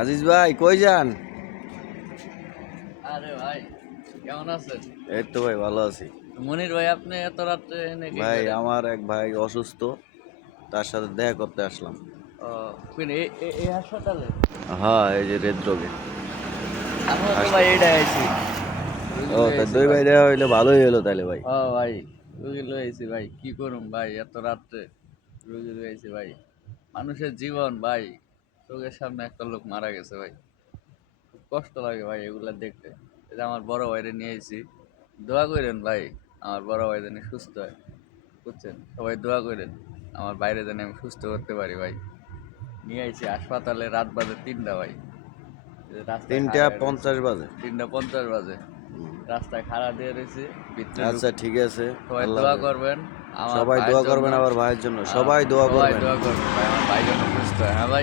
আজিজ ভাই কই যান? আরে ভাই, কেমন আছেন? এই তো ভাই ভালো আছি। মনির ভাই, আপনি এত রাত্রে এনে কি ভাই করেন? আমার এক ভাই অসুস্থ, তার সাথে দেখা করতে আসলাম। ও, এই হাসপাতালে হ্যাঁ, এই যে হৃদরোগে। আমিও তো ভাই হাসপাতাল। এইটা আইছি, রুগী ও লই তা আইছি দুই ভাই। ভাই দেখা হইলে ভালোই হলো তাইলে ভাই। ও ভাই, রুগী লই আইছি ভাই, কি করুম ভাই, এত রাত্রে রুগী লই আইছি ভাই। মানুষের জীবন ভাই, চোখের সামনে একটা লোক মারা গেছে ভাই, খুব কষ্ট লাগে ভাই এগুলা দেখতে। এই যে আমার বড় ভাইরে নিয়ে আইছি, দোয়া করেন ভাই, আমার বড় ভাই যেন সুস্থ হয়, বুঝছেন? সবাই দোয়া করেন আমার বাইরে যেন আমি সুস্থ করতে পারি ভাই। নিয়ে আইছি হাসপাতালে, রাত বাজে ৩টা ভাই। এই যে রাস্তায় খাড়া হয়ে রয়েছে, 3:50 বাজে। ৩:50 বাজে, হুম। রাস্তায় খাড়া দিয়ে রয়েছে, ভিতরে আচ্ছা ঠিক আছে, সবাই আল্লাহ দোয়া হাফেজ। করবেন আমার সবাই ভাইয়ের দোয়া জন্য। করবেন আমার ভাইয়ের জন্য, সবাই দোয়া সবাই করবেন। দোয়া করবেন ভাই, আমার ভাই যেন সুস্থ হয়, হ্যাঁ ভাই।